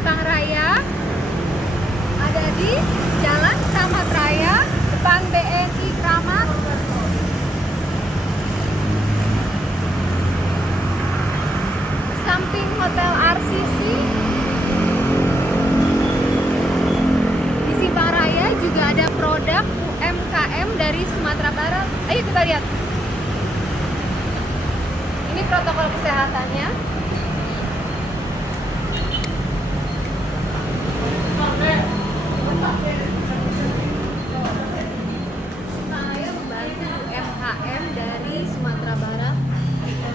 Simpang Raya, ada di Jalan Kramat Raya, depan BNI Kramat. Samping Hotel RCC. Di Simpang Raya juga ada produk UMKM dari Sumatera Barat. Ayo kita lihat. Ini protokol kesehatannya. Saya membantu UMKM dari Sumatera Barat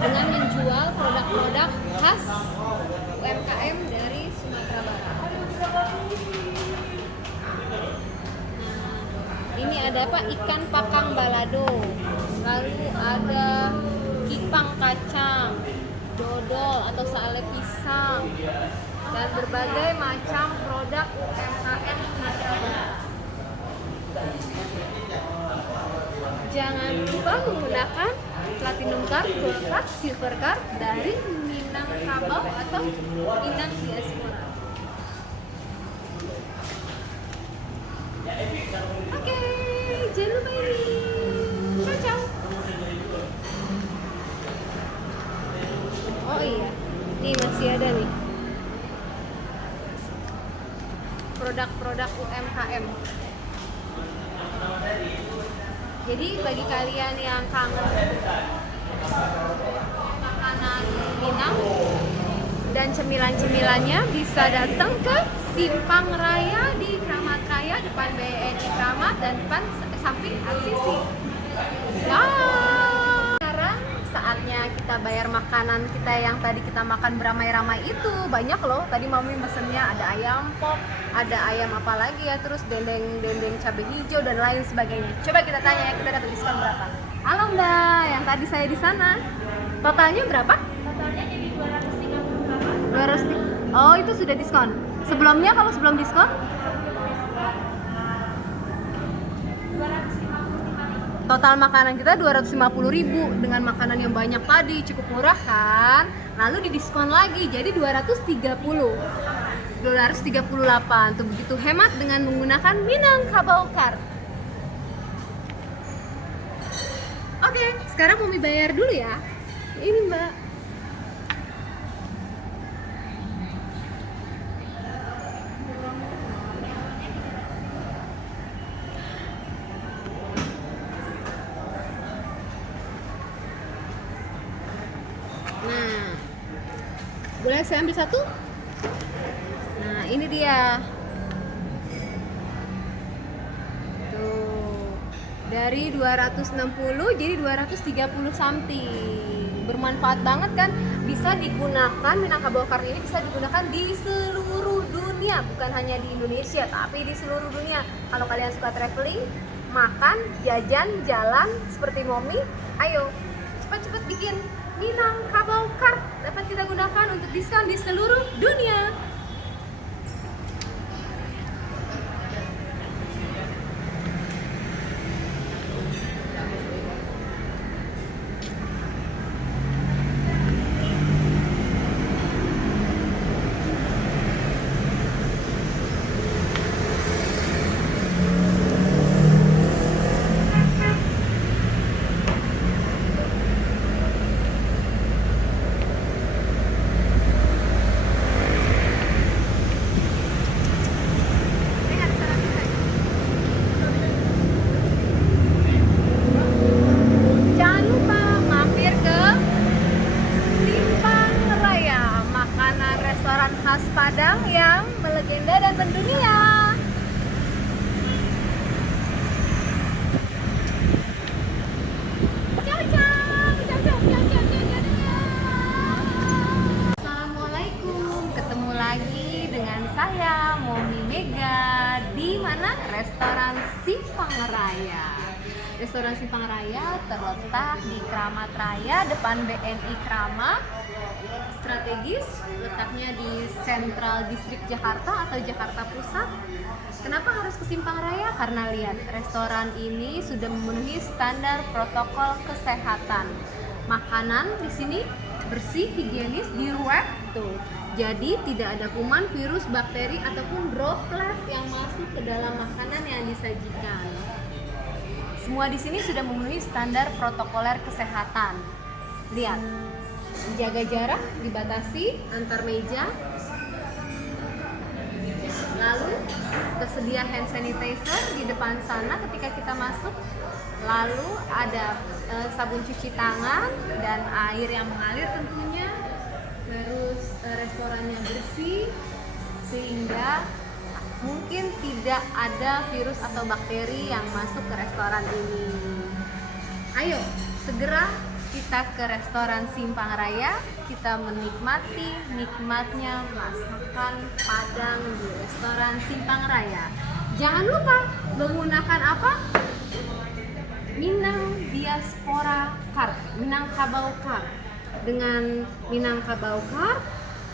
dengan menjual produk-produk khas UMKM dari Sumatera Barat. Ini ada apa? Ikan pakang balado, lalu ada kipang kacang, dodol atau sale pisang, dan berbagai macam produk UMKM Sumatera Barat. Jangan lupa menggunakan Platinum Card, Gold Card, Silver Card dari Minangkabau atau Minang Diaspora. Oke, jangan lupa ini. Ciao, ciao. Oh iya, nih masih ada nih produk-produk UMKM. Jadi bagi kalian yang kangen makanan Minang dan cemilan-cemilannya bisa datang ke Simpang Raya di Kramat Raya, depan BNI Kramat dan depan samping RCC. Ya. Sekarang saatnya kita bayar makanan kita yang tadi kita makan beramai-ramai itu. Banyak loh, tadi mami mesennya ada ayam pop, ada ayam apa lagi ya, terus dendeng cabai hijau dan lain sebagainya. Coba kita tanya ya, kita dapat diskon berapa? Halo Mbak, yang tadi saya di sana. Totalnya berapa? Totalnya jadi 238. 200. Oh, itu sudah diskon. Sebelumnya kalau sebelum diskon? 255. Total makanan kita 250.000 dengan makanan yang banyak tadi, cukup murah kan? Lalu didiskon lagi jadi 238. Tuh begitu hemat dengan menggunakan Minangkabau Card. Oke, sekarang Mami bayar dulu ya. Ini Mbak. Nah, boleh saya ambil satu? Nah, ini dia. Tuh. Dari 260 jadi 230 something. Bermanfaat banget kan? Bisa digunakan, Minangkabau Card ini bisa digunakan di seluruh dunia, bukan hanya di Indonesia, tapi di seluruh dunia. Kalau kalian suka traveling, makan, jajan, jalan seperti Momi, ayo cepat-cepat bikin Minangkabau Card, dapat kita gunakan untuk diskon di seluruh dunia. Jangan lupa mampir ke Simpang Raya, makanan restoran khas Padang yang melegenda dan mendunia. Ciao, ciao. Ciao, ciao, ciao, ciao, ciao, ciao. Assalamualaikum, ketemu lagi dengan saya Momi Mega di mana? Restoran Simpang Raya. Restoran Simpang Raya terletak di Kramat Raya, depan BNI Kramat. Strategis, letaknya di Sentral Distrik Jakarta atau Jakarta Pusat. Kenapa harus ke Simpang Raya? Karena lihat, restoran ini sudah memenuhi standar protokol kesehatan. Makanan di sini bersih, higienis, di wrap tuh. Jadi tidak ada kuman, virus, bakteri ataupun droplet yang masuk ke dalam makanan yang disajikan. Semua di sini sudah memenuhi standar protokoler kesehatan. Lihat, jaga jarak dibatasi antar meja. Lalu tersedia hand sanitizer di depan sana ketika kita masuk. Lalu ada sabun cuci tangan dan air yang mengalir tentunya. Terus restorannya bersih sehingga mungkin tidak ada virus atau bakteri yang masuk ke restoran ini. Ayo segera kita ke restoran Simpang Raya, kita menikmati nikmatnya masakan Padang di restoran Simpang Raya. Jangan lupa menggunakan apa? Minang Diaspora Card, Minangkabau Card. Dengan Minangkabau Card,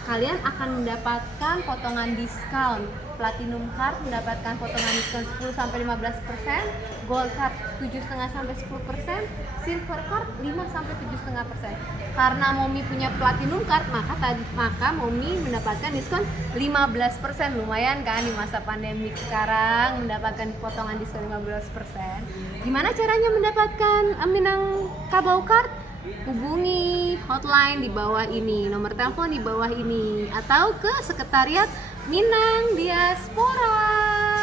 kalian akan mendapatkan potongan diskon. Platinum Card mendapatkan potongan diskon 10-15%, Gold Card 7,5-10%, Silver Card 5-7,5%. Karena Momi punya Platinum Card, maka Momi mendapatkan diskon 15%. Lumayan kan di masa pandemi sekarang mendapatkan potongan diskon 15%. Gimana caranya mendapatkan Minangkabau Card? Hubungi hotline di bawah ini, nomor telepon di bawah ini, atau ke sekretariat Minang Diaspora.